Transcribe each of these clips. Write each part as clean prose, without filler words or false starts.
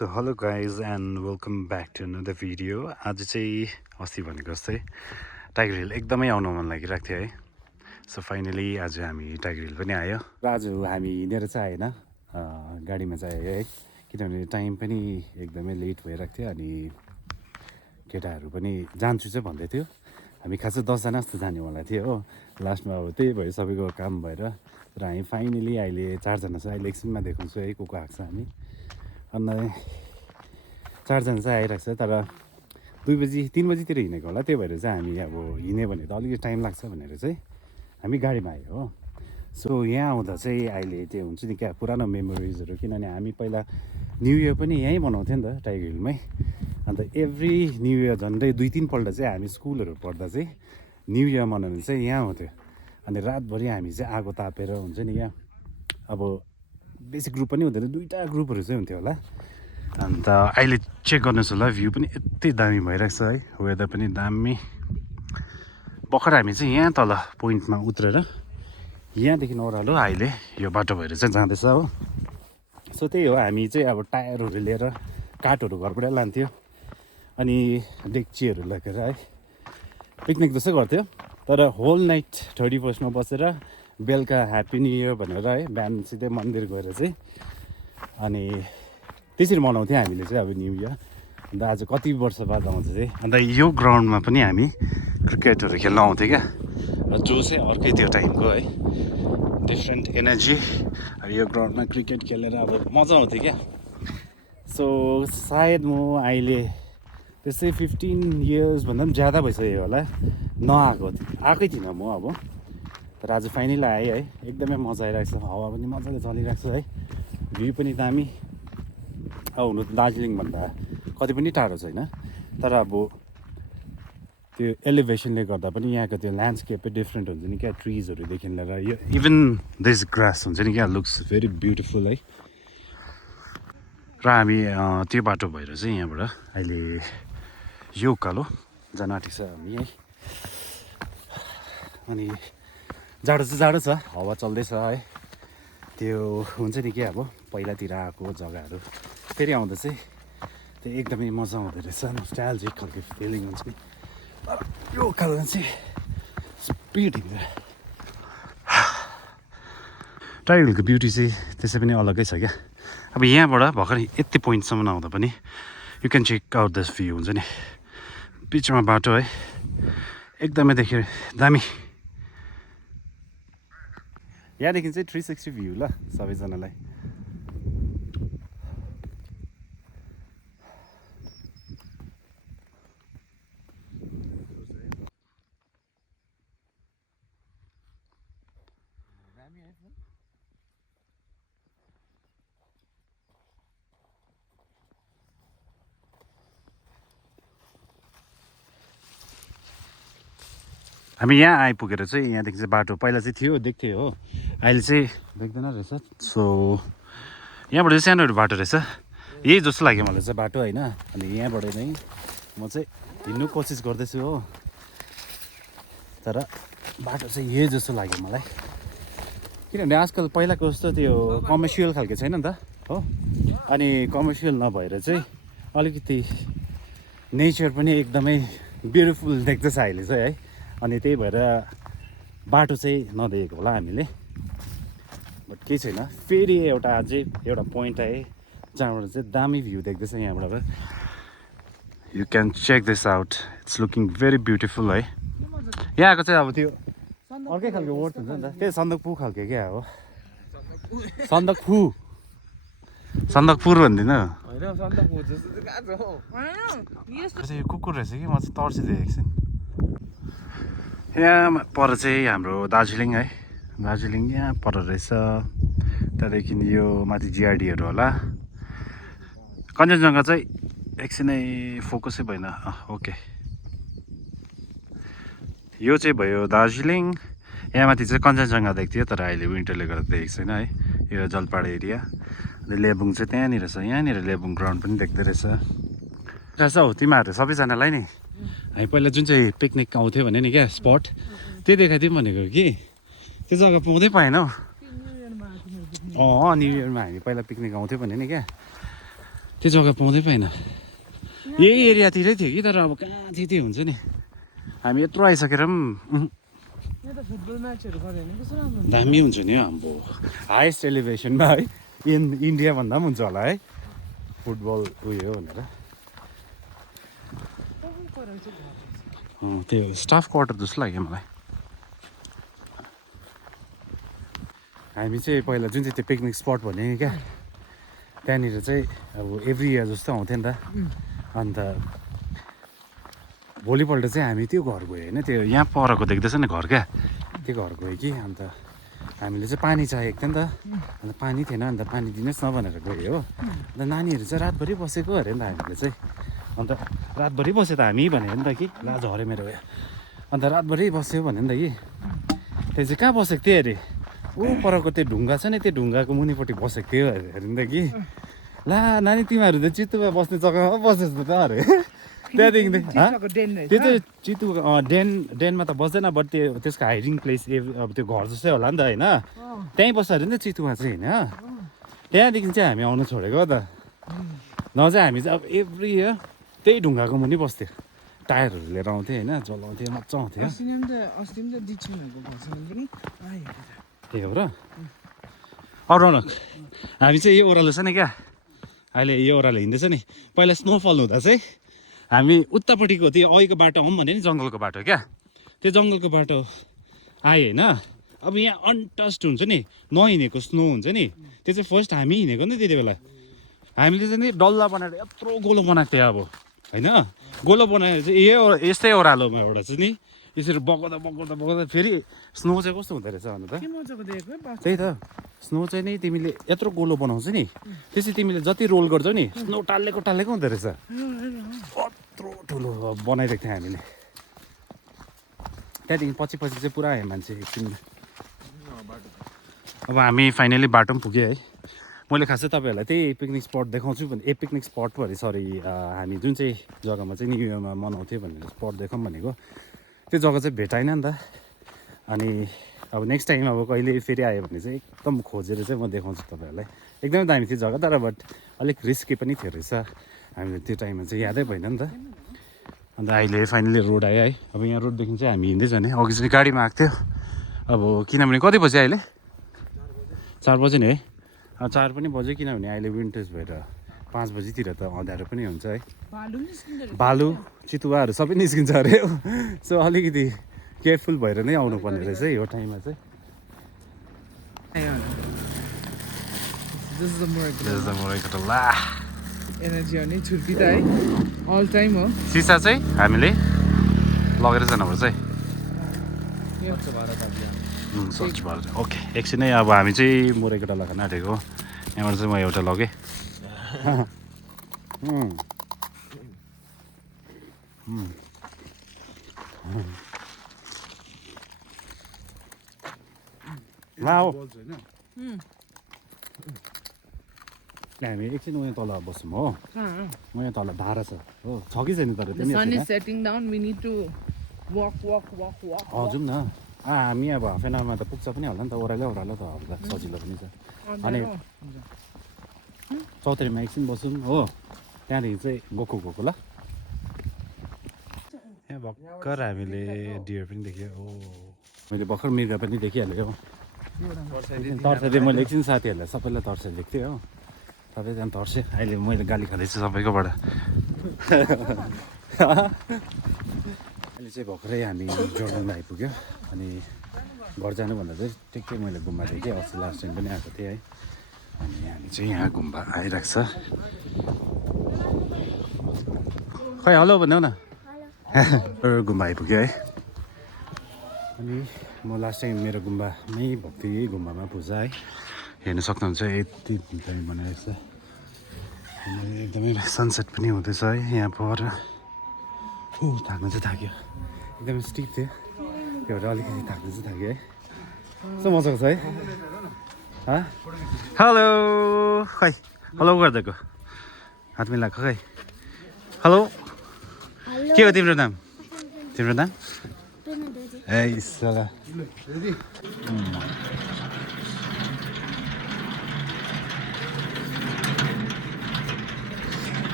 So hello guys and welcome back to another video. आज चाहिँ अस्ति भनेको जस्तै टाइगर हिल एकदमै आउन मन लागिरहेको थियो है. सो फाइनली आज हामी टाइगर हिल पनि आयो र आज हामी हिँडेर चाहिँ आएन, गाडीमा चाहिँ आयो है, किनभने टाइम पनि एकदमै लेट भइरहेको थियो अनि केटाहरू पनि जान्छु चाहिँ भन्दै थियो. हामी खासै 10 जना जस्तो जानेवाला थियो हो. लास्टमा अब त्यही भयो सबैको काम भएर, तर हामी फाइनली अहिले 4 जना छ. अहिले एकछिनमा देखाउँछु है को आएको छ. हामी अनि 4 जना चाहिँ आइरहेको छ, तर 2 बजी 3 बजीतिर हिँडेको होला. त्यही भएर चाहिँ हामी अब हिँड्यो भने त अलिकति टाइम लाग्छ भनेर चाहिँ हामी गाडीमा आयो हो. सो यहाँ आउँदा चाहिँ अहिले त्यो हुन्छ नि क्या, पुरानो मेमोरिजहरू, किनभने हामी पहिला न्यु इयर पनि यहीँ मनाउँथ्यो नि त, टाइगर हिलमै. अन्त एभ्री न्यु इयर झन्डै 2-3 पल्ट चाहिँ हामी स्कुलहरू पढ्दा चाहिँ न्यु इयर मनाउनु चाहिँ यहाँ आउँथ्यो. अनि रातभरि हामी चाहिँ आगो तापेर हुन्छ नि क्या, अब बेसी ग्रुप पनि हुँदैन, 2टा ग्रुपहरू चाहिँ हुन्थ्यो होला. अन्त अहिले चेक गर्नुहोस् होला, भ्यू पनि यति दामी भइरहेको छ है, वेदर पनि दामी. भर्खर हामी चाहिँ यहाँ तल पोइन्टमा उत्रेर यहाँदेखि ओह्रालो अहिले यो बाटो भएर चाहिँ जाँदैछ हो. सो त्यही हो, हामी चाहिँ अब टायरहरू लिएर काठहरू घरबाटै लान्थ्यो अनि डेक्चीहरू लगेर है पिकनिक जस्तै गर्थ्यो. तर होल नाइट 31st बसेर बेलुका ह्याप्पी न्यु इयर भनेर है बिहान सिधै मन्दिर गएर चाहिँ अनि त्यसरी मनाउँथ्यौँ हामीले चाहिँ अब न्यु इयर. अन्त आज कति वर्ष बाद आउँछ चाहिँ. अन्त यो ग्राउन्डमा पनि हामी क्रिकेटहरू खेल्न आउँथ्यो क्या, र जो चाहिँ अर्कै त्यो टाइमको है, डिफ्रेन्ट एनर्जी. अब यो ग्राउन्डमा क्रिकेट खेलेर अब मजा आउँथ्यो क्या. सो सायद म अहिले त्यसै 15 इयर्स भन्दा पनि ज्यादा भइसक्यो होला आएकै थिइनँ म अब. तर आज फाइनली आएँ है, एकदमै मजा आइरहेको छ. हावा पनि मजाले चलिरहेको छ है, भ्यू पनि दामी. अब हुनु त दार्जिलिङभन्दा कति पनि टाढो छैन, तर अब त्यो एलिभेसनले गर्दा पनि यहाँको त्यो ल्यान्डस्केपै डिफ्रेन्ट हुन्छ नि क्या, ट्रिजहरूदेखि लिएर यो इभन दिस ग्रास हुन्छ नि क्या, लुक्स भेरी ब्युटिफुल है. र हामी त्यो बाटो भएर चाहिँ यहाँबाट अहिले यो उकालो जान आँटेको छ हामी है. अनि जाडो चाहिँ जाडो छ, हावा चल्दैछ है. त्यो हुन्छ नि क्या, अब पहिलातिर आएको जग्गाहरू फेरि आउँदा चाहिँ त्यो एकदमै मजा आउँदो रहेछ, नस्टाल्जिक खालको फिलिङ हुन्छ नि. तर यो उकालो चाहिँ स्पिड हिँड्छ. टाइगर हिलको ब्युटी चाहिँ त्यसै पनि अलग्गै छ क्या. अब यहाँबाट भर्खर यति पोइन्टसम्म आउँदा पनि you can check out this view हुन्छ नि, बिचमा बाटो है, एकदमै देख्यो दामी. यहाँदेखि चाहिँ 360 भ्यू ल सबैजनालाई. हामी यहाँ आइपुगेर चाहिँ यहाँदेखि चाहिँ बाटो पहिला चाहिँ थियो, देख्थ्यो हो, अहिले चाहिँ देख्दैन रहेछ. सो यहाँबाट चाहिँ सानोहरू बाटो रहेछ, यही जस्तो लाग्यो मलाई चाहिँ बाटो होइन. अनि यहाँबाट नै म चाहिँ हिँड्नु कोसिस गर्दैछु हो, तर बाटो चाहिँ यही जस्तो लाग्यो मलाई. किनभने आजकल पहिलाको जस्तो त्यो कमर्सियल खालको छैन नि त हो. अनि कमर्सियल नभएर चाहिँ अलिकति नेचर पनि एकदमै ब्युटिफुल देख्दैछ अहिले चाहिँ है. अनि त्यही भएर बाटो चाहिँ नदेखेको होला हामीले, बट केही छैन. फेरि एउटा अझै एउटा पोइन्ट आएँ जहाँबाट चाहिँ दामी भ्यू देख्दैछ यहाँबाट. You can check this out, it's looking very beautiful है. यहाँको चाहिँ अब त्यो अर्कै खालको वर्ड हुन्छ नि त, त्यही सन्दकपू खालको क्या हो. सन्दकपुर भन्दिनँ, यो कुकुर रहेछ कि, म चाहिँ तर्सिदिएँ एकछिन. यहाँ पर चाहिँ हाम्रो दार्जिलिङ है, दार्जिलिङ यहाँ पर रहेछ. त्यहाँदेखि यो माथि जिआरडीहरू होला. कञ्चनजङ्घा चाहिँ एकछिनै फोकसै भएन. ओके, यो चाहिँ भयो दार्जिलिङ. यहाँ माथि चाहिँ कञ्चनजङ्घा देख्थ्यो, तर अहिले विन्टरले गर्दा देखेको छैन है. यो जलपाडा एरिया. अनि लेबुङ चाहिँ त्यहाँनिर छ, यहाँनिर लेबुङ ग्राउन्ड पनि देख्दो रहेछ. रहेछ हौ तिमीहरू सबैजनालाई नि हामी पहिला जुन चाहिँ पिकनिक आउँथ्यो भने नि क्या स्पट, त्यही देखाइदिउँ भनेको कि त्यो जग्गा पाउँदै पाएन हौ. न्यु इयरमा हामी पहिला पिकनिक आउँथ्यो भने नि क्या, त्यो जग्गा पाउँदै पाएन यही एरियातिरै थियो कि तर अब कहाँ थियो त्यो हुन्छ नि हामी यत्रो आइसकेर पनि फुटबल म्याचहरू गऱ्यो भने कस्तो राम्रो दामी हुन्छ नि हाम्रो हाइएस्ट एलिभेसनमा है इन्डिया भन्दा पनि हुन्छ होला है फुटबल उयो भनेर त्यो स्टाफ क्वार्टर जस्तो लाग्यो मलाई हामी चाहिँ पहिला जुन चाहिँ त्यो पिकनिक स्पट भन्यो नि क्या त्यहाँनिर चाहिँ अब एभ्री इयर जस्तो आउँथ्यो नि त अन्त भोलिपल्ट चाहिँ हामी त्यो घर गयो होइन त्यो यहाँ परको देख्दैछ नि घर क्या त्यो घर गयो कि अन्त हामीले चाहिँ पानी चाहिएको थियो नि त अन्त पानी थिएन अन्त पानी दिनुहोस् न भनेर गयो हो अन्त नानीहरू चाहिँ रातभरि बसेको अरे नि त हामीले चाहिँ अन्त रातभरि बस्यो त हामी भन्यो नि त कि ला झऱ्यो मेरो उयो अन्त रातभरि बस्यो भन्यो नि त कि त्यो चाहिँ कहाँ बसेको थियो अरे ऊ परको त्यो ढुङ्गा छ नि त्यो ढुङ्गाको मुनिपट्टि बसेको थियो अरे नि त कि ला नानी तिमीहरू त चित्तुमा बस्ने जग्गामा बसेस् त अरे त्यहाँदेखि त्यो चाहिँ चितुको डेनमा त बस्दैन बट त्यो त्यसको हाइडिङ प्लेस अब त्यो घर जस्तै होला नि त होइन त्यहीँ बस्छ अरे नि त चितुमा चाहिँ होइन त्यहाँदेखि चाहिँ हामी आउनु छोडेको त नभए चाहिँ हामी चाहिँ अब एभ्री इयर त्यही ढुङ्गाको मुनि बस्थ्यो टायरहरू लिएर आउँथ्यो होइन चलाउँथ्यो मजा आउँथ्यो त्यही हो र अरू हामी चाहिँ यो ओह्रालो छ नि क्या अहिले यो ओह्रालो हिँड्दैछ नि पहिला स्नोफल हुँदा चाहिँ हामी उतापट्टिको त्यो अहिलेको बाटो आउँ भने नि जङ्गलको बाटो क्या त्यो जङ्गलको बाटो आयो होइन अब यहाँ अनटच्ड हुन्छ नि नहिँडेको स्नो हुन्छ नि त्यो चाहिँ फर्स्ट हामी हिँडेको नि त्यति बेला हामीले चाहिँ नि डल्ला बनाएर यत्रो गोलो बनाएको थियो अब होइन गोलो बनाएर चाहिँ यस्तै ओह्रालोमा एउटा चाहिँ नि यसरी बगाउँदा बगाउँदा बगाउँदा फेरि स्नो चाहिँ कस्तो हुँदो रहेछ भन्नु त त्यही त स्नो चाहिँ नि तिमीले यत्रो गोलो बनाउँछ नि त्यसै तिमीले जति रोल गर्छौ नि स्नो टालेको टालेको हुँदो रहेछ यत्रो ठुलो बनाइदिएको थियो हामीले त्यहाँदेखि पछि पछि चाहिँ पुरा आयो मान्छे एकछिन अब हामी फाइनली बाटो पनि पुग्यो है मैले खासै तपाईँहरूलाई त्यही पिकनिक स्पट देखाउँछु भने पिकनिक स्पट भरे सरी हामी जुन चाहिँ जग्गामा चाहिँ न्यु इयरमा मनाउँथ्यो भनेर स्पट देखाउँ भनेको त्यो जग्गा चाहिँ भेटाइन नि त अनि अब नेक्स्ट टाइम अब कहिले फेरि आयो भने चाहिँ एकदम खोजेर चाहिँ म देखाउँछु तपाईँहरूलाई एकदमै दामी थियो जग्गा तर बट अलिक रिस्की पनि थियो रहेछ हामीले त्यो टाइममा चाहिँ यादै भएन नि त अन्त अहिले फाइनली रोड आयो है अब यहाँ रोडदेखि चाहिँ हामी हिँड्दै जाने अघि चाहिँ गाडीमा आएको थियो अब किनभने कति बजी अहिले 4 बजी नि है 4 पनि बज्यो किनभने अहिले विन्टर्स भएर 5 बजीतिर त अँध्यारो पनि हुन्छ है भालु चितुवाहरू सबै निस्किन्छ अरे सो अलिकति केयरफुल भएर नै आउनुपर्ने रहेछ है यो टाइममा चाहिँ एनर्जी अनि छुर्पी त है अल टाइम हो सिसा चाहिँ हामीले लगेर जानुपर्छ है स्वच्छ भारत ओके एकछिनै अब हामी चाहिँ मोरेको डल्ला खान आँटेको यहाँबाट चाहिँ म एउटा लगेँ हामी एकछिन उयो तल बस्छौँ हो उयो तल धारा छ हो छ कि छैन तर जाउँ न हामी अब हाफ एन आवरमा त पुग्छ पनि होला नि त ओह्रालो त अब सजिलो पनि छ अनि चौतारीमा एकछिन बसौँ हो त्यहाँदेखि चाहिँ गएको ल यहाँ भर्खर हामीले डियर पनि देख्यो हो मैले भर्खर मृग पनि देखिहालेँ हो तर्साइदिएँ मैले एकछिन साथीहरूलाई सबैलाई तर्साइदिएको थिएँ हो सबैजना तर्सेँ अहिले मैले गाली खाँदैछु सबैकोबाट अहिले चाहिँ भर्खरै हामी जोर्डनमा आइपुग्यो अनि घर जानुभन्दा चाहिँ ठिकै मैले गुम्बा देखेँ अस्ति लास्ट टाइम पनि आएको थिएँ है अनि हामी चाहिँ यहाँ गुम्बा आइरहेको छ खै हेलो भन्देऊ न गुम्बा आइपुग्यो है अनि म लास्ट टाइम मेरो गुम्बामै भएको थिएँ यही गुम्बामा पूजा है हेर्नु सक्नुहुन्छ यति दामी बनाएको छ एकदमै सनसेट पनि हुँदैछ है यहाँ पर थाक्नु चाहिँ थाक्यो एकदमै स्टिप थियो त्यो भएर अलिकति थाक्नु चाहिँ थाक्यो है कस्तो मजाको छ है हेलो खै हेलो गरिदिएको हात मिलाएको खै हेलो के हो तिम्रो नाम ए सला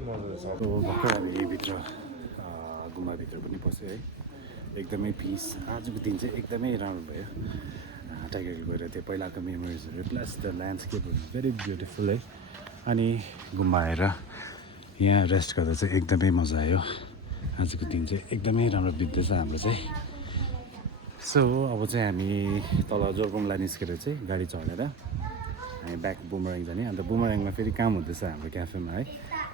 भर्खर हामी यहीँभित्र गुम्बाभित्र पनि पस्यो है एकदमै पिस आजको दिन चाहिँ एकदमै राम्रो भयो टाइगर हिल गएर त्यो पहिलाको मेमोरिजहरू प्लस द ल्यान्डस्केपहरू भेरी ब्युटिफुल है अनि गुम्बा आएर यहाँ रेस्ट गर्दा चाहिँ एकदमै मजा आयो आजको दिन चाहिँ एकदमै राम्रो बित्दैछ हाम्रो चाहिँ सो अब चाहिँ हामी तल जोरबङ्गला निस्केर चाहिँ गाडी चढेर हामी ब्याक बुमराङ जाने अन्त बुमराङमा फेरि काम हुँदैछ हाम्रो क्याफेमा है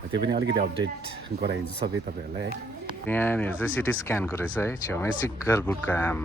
त्यो पनि अलिकति अपडेट गराइदिन्छु सबै तपाईँहरूलाई है यहाँनिर चाहिँ सिटी स्क्यानको रहेछ है छेउमै सिक्कर गुटको आम